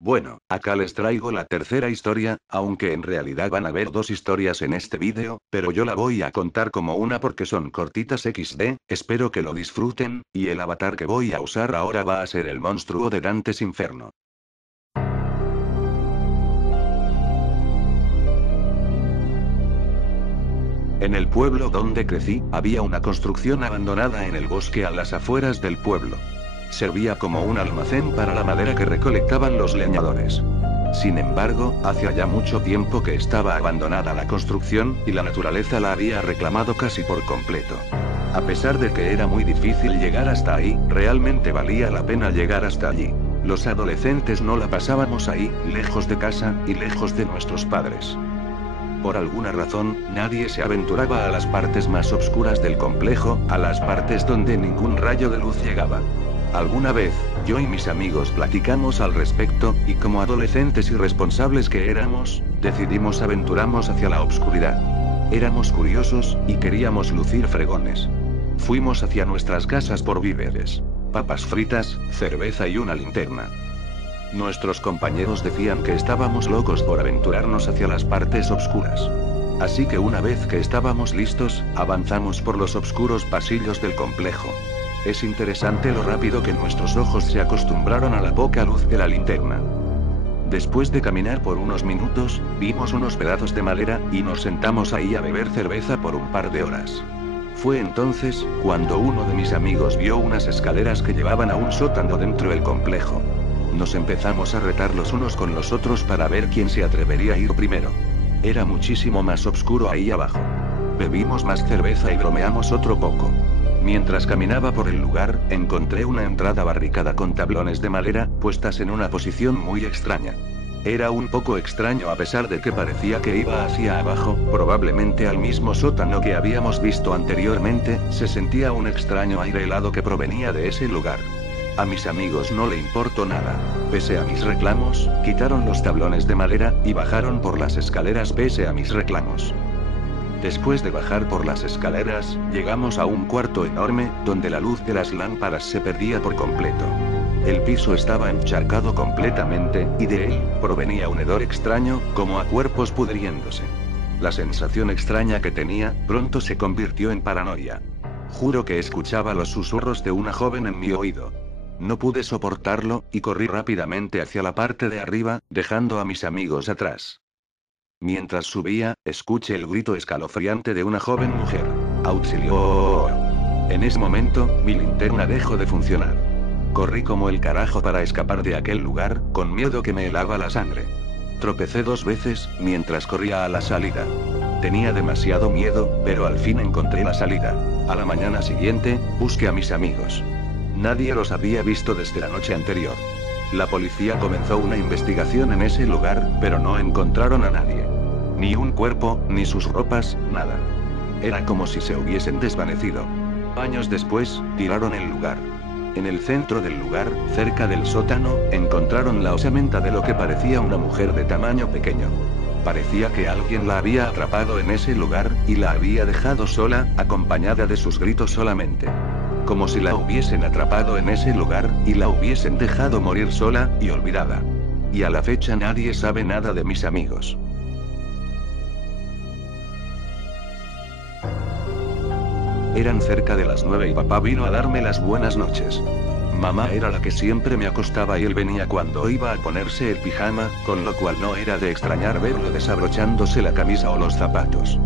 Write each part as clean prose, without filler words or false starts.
Bueno, acá les traigo la tercera historia, aunque en realidad van a ver dos historias en este vídeo, pero yo la voy a contar como una porque son cortitas XD, espero que lo disfruten, y el avatar que voy a usar ahora va a ser el monstruo de Dantes Inferno. En el pueblo donde crecí, había una construcción abandonada en el bosque a las afueras del pueblo. Servía como un almacén para la madera que recolectaban los leñadores. Sin embargo, hacía ya mucho tiempo que estaba abandonada la construcción, y la naturaleza la había reclamado casi por completo. A pesar de que era muy difícil llegar hasta ahí, realmente valía la pena llegar hasta allí. Los adolescentes no la pasábamos ahí, lejos de casa, y lejos de nuestros padres. Por alguna razón, nadie se aventuraba a las partes más oscuras del complejo, a las partes donde ningún rayo de luz llegaba. Alguna vez, yo y mis amigos platicamos al respecto, y como adolescentes irresponsables que éramos, decidimos aventurarnos hacia la oscuridad. Éramos curiosos, y queríamos lucir fregones. Fuimos hacia nuestras casas por víveres, papas fritas, cerveza y una linterna. Nuestros compañeros decían que estábamos locos por aventurarnos hacia las partes oscuras. Así que una vez que estábamos listos, avanzamos por los oscuros pasillos del complejo. Es interesante lo rápido que nuestros ojos se acostumbraron a la poca luz de la linterna. Después de caminar por unos minutos, vimos unos pedazos de madera, y nos sentamos ahí a beber cerveza por un par de horas. Fue entonces, cuando uno de mis amigos vio unas escaleras que llevaban a un sótano dentro del complejo. Nos empezamos a retar los unos con los otros para ver quién se atrevería a ir primero. Era muchísimo más oscuro ahí abajo. Bebimos más cerveza y bromeamos otro poco. Mientras caminaba por el lugar, encontré una entrada barricada con tablones de madera, puestas en una posición muy extraña. Era un poco extraño a pesar de que parecía que iba hacia abajo, probablemente al mismo sótano que habíamos visto anteriormente, se sentía un extraño aire helado que provenía de ese lugar. A mis amigos no le importó nada. Pese a mis reclamos, quitaron los tablones de madera, y bajaron por las escaleras pese a mis reclamos. Después de bajar por las escaleras, llegamos a un cuarto enorme, donde la luz de las lámparas se perdía por completo. El piso estaba encharcado completamente, y de él provenía un hedor extraño, como a cuerpos pudriéndose. La sensación extraña que tenía, pronto se convirtió en paranoia. Juro que escuchaba los susurros de una joven en mi oído. No pude soportarlo, y corrí rápidamente hacia la parte de arriba, dejando a mis amigos atrás. Mientras subía, escuché el grito escalofriante de una joven mujer. ¡Auxilio! En ese momento, mi linterna dejó de funcionar. Corrí como el carajo para escapar de aquel lugar, con miedo que me helaba la sangre. Tropecé 2 veces, mientras corría a la salida. Tenía demasiado miedo, pero al fin encontré la salida. A la mañana siguiente, busqué a mis amigos. Nadie los había visto desde la noche anterior. La policía comenzó una investigación en ese lugar, pero no encontraron a nadie. Ni un cuerpo, ni sus ropas, nada. Era como si se hubiesen desvanecido. Años después, tiraron el lugar. En el centro del lugar, cerca del sótano, encontraron la osamenta de lo que parecía una mujer de tamaño pequeño. Parecía que alguien la había atrapado en ese lugar, y la había dejado sola, acompañada de sus gritos solamente. Como si la hubiesen atrapado en ese lugar, y la hubiesen dejado morir sola, y olvidada. Y a la fecha nadie sabe nada de mis amigos. Eran cerca de las 9 y papá vino a darme las buenas noches. Mamá era la que siempre me acostaba y él venía cuando iba a ponerse el pijama, con lo cual no era de extrañar verlo desabrochándose la camisa o los zapatos.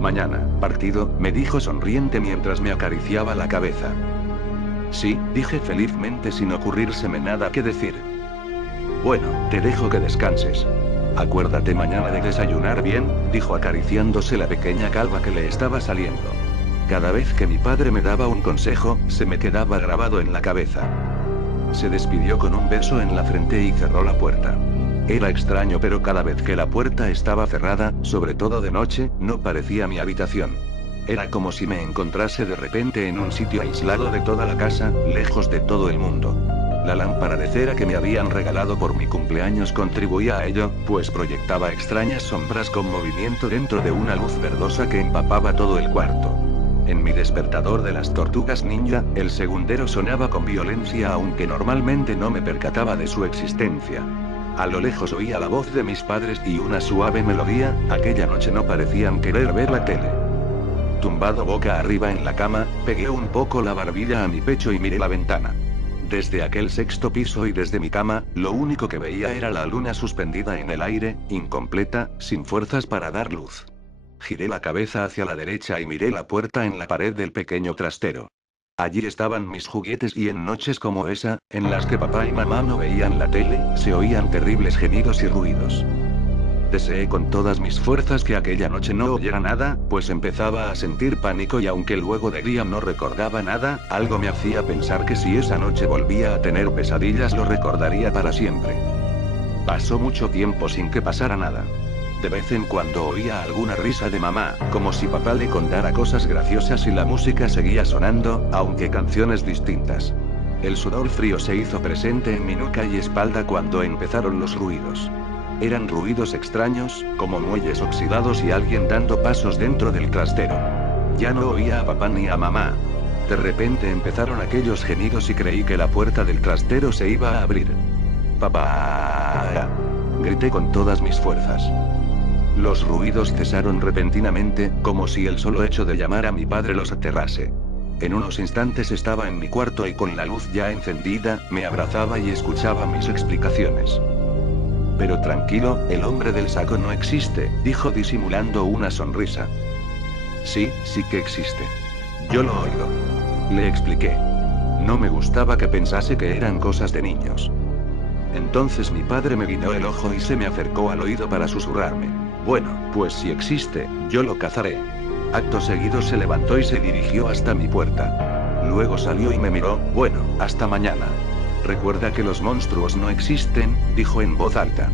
Mañana, partido, me dijo sonriente mientras me acariciaba la cabeza. Sí, dije felizmente sin ocurrírseme nada que decir. Bueno, te dejo que descanses. Acuérdate mañana de desayunar bien, dijo acariciándose la pequeña calva que le estaba saliendo. Cada vez que mi padre me daba un consejo, se me quedaba grabado en la cabeza. Se despidió con un beso en la frente y cerró la puerta. Era extraño, pero cada vez que la puerta estaba cerrada, sobre todo de noche, no parecía mi habitación. Era como si me encontrase de repente en un sitio aislado de toda la casa, lejos de todo el mundo. La lámpara de cera que me habían regalado por mi cumpleaños contribuía a ello, pues proyectaba extrañas sombras con movimiento dentro de una luz verdosa que empapaba todo el cuarto. En mi despertador de las tortugas ninja, el segundero sonaba con violencia aunque normalmente no me percataba de su existencia. A lo lejos oía la voz de mis padres y una suave melodía. Aquella noche no parecían querer ver la tele. Tumbado boca arriba en la cama, pegué un poco la barbilla a mi pecho y miré la ventana. Desde aquel sexto piso y desde mi cama, lo único que veía era la luna suspendida en el aire, incompleta, sin fuerzas para dar luz. Giré la cabeza hacia la derecha y miré la puerta en la pared del pequeño trastero. Allí estaban mis juguetes y en noches como esa, en las que papá y mamá no veían la tele, se oían terribles gemidos y ruidos. Deseé con todas mis fuerzas que aquella noche no oyera nada, pues empezaba a sentir pánico y aunque luego de día no recordaba nada, algo me hacía pensar que si esa noche volvía a tener pesadillas lo recordaría para siempre. Pasó mucho tiempo sin que pasara nada. De vez en cuando oía alguna risa de mamá, como si papá le contara cosas graciosas y la música seguía sonando, aunque canciones distintas. El sudor frío se hizo presente en mi nuca y espalda cuando empezaron los ruidos. Eran ruidos extraños, como muelles oxidados y alguien dando pasos dentro del trastero. Ya no oía a papá ni a mamá. De repente empezaron aquellos gemidos y creí que la puerta del trastero se iba a abrir. ¡Papá! Grité con todas mis fuerzas. Los ruidos cesaron repentinamente, como si el solo hecho de llamar a mi padre los aterrase. En unos instantes estaba en mi cuarto y con la luz ya encendida, me abrazaba y escuchaba mis explicaciones. Pero tranquilo, el hombre del saco no existe, dijo disimulando una sonrisa. Sí, sí que existe. Yo lo he oído. Le expliqué. No me gustaba que pensase que eran cosas de niños. Entonces mi padre me guiñó el ojo y se me acercó al oído para susurrarme. Bueno, pues si existe, yo lo cazaré. Acto seguido se levantó y se dirigió hasta mi puerta. Luego salió y me miró. Bueno, hasta mañana. Recuerda que los monstruos no existen, dijo en voz alta.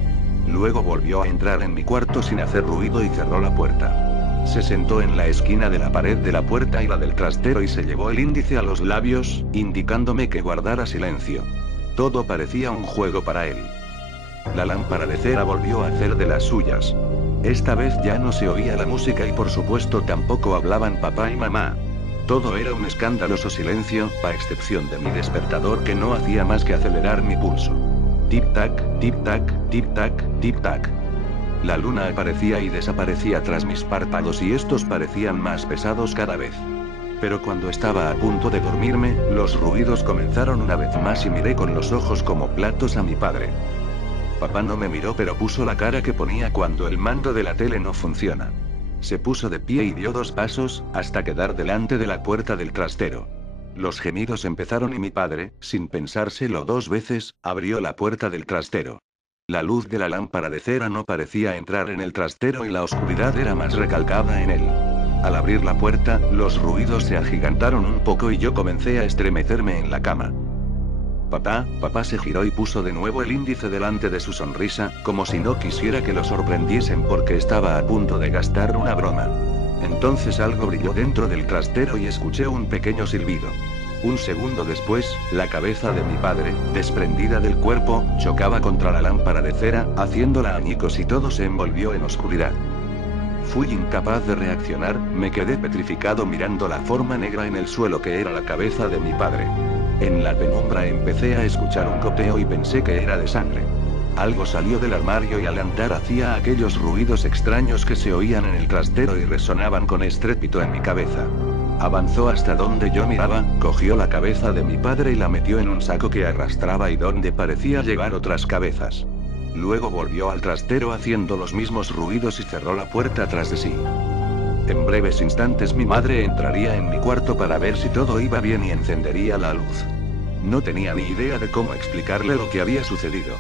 Luego volvió a entrar en mi cuarto sin hacer ruido y cerró la puerta. Se sentó en la esquina de la pared de la puerta y la del trastero y se llevó el índice a los labios, indicándome que guardara silencio. Todo parecía un juego para él. La lámpara de cera volvió a hacer de las suyas. Esta vez ya no se oía la música y por supuesto tampoco hablaban papá y mamá. Todo era un escandaloso silencio, a excepción de mi despertador que no hacía más que acelerar mi pulso. Tic-tac, tic-tac, tic-tac, tic-tac. La luna aparecía y desaparecía tras mis párpados y estos parecían más pesados cada vez. Pero cuando estaba a punto de dormirme, los ruidos comenzaron una vez más y miré con los ojos como platos a mi padre. Papá no me miró pero puso la cara que ponía cuando el mando de la tele no funciona. Se puso de pie y dio 2 pasos, hasta quedar delante de la puerta del trastero. Los gemidos empezaron y mi padre, sin pensárselo 2 veces, abrió la puerta del trastero. La luz de la lámpara de cera no parecía entrar en el trastero y la oscuridad era más recalcada en él. Al abrir la puerta, los ruidos se agigantaron un poco y yo comencé a estremecerme en la cama. Papá se giró y puso de nuevo el índice delante de su sonrisa, como si no quisiera que lo sorprendiesen porque estaba a punto de gastar una broma. Entonces algo brilló dentro del trastero y escuché un pequeño silbido. Un segundo después, la cabeza de mi padre, desprendida del cuerpo, chocaba contra la lámpara de cera, haciéndola añicos y todo se envolvió en oscuridad. Fui incapaz de reaccionar, me quedé petrificado mirando la forma negra en el suelo que era la cabeza de mi padre. En la penumbra empecé a escuchar un goteo y pensé que era de sangre. Algo salió del armario y al andar hacía aquellos ruidos extraños que se oían en el trastero y resonaban con estrépito en mi cabeza. Avanzó hasta donde yo miraba, cogió la cabeza de mi padre y la metió en un saco que arrastraba y donde parecía llevar otras cabezas. Luego volvió al trastero haciendo los mismos ruidos y cerró la puerta tras de sí. En breves instantes mi madre entraría en mi cuarto para ver si todo iba bien y encendería la luz. No tenía ni idea de cómo explicarle lo que había sucedido.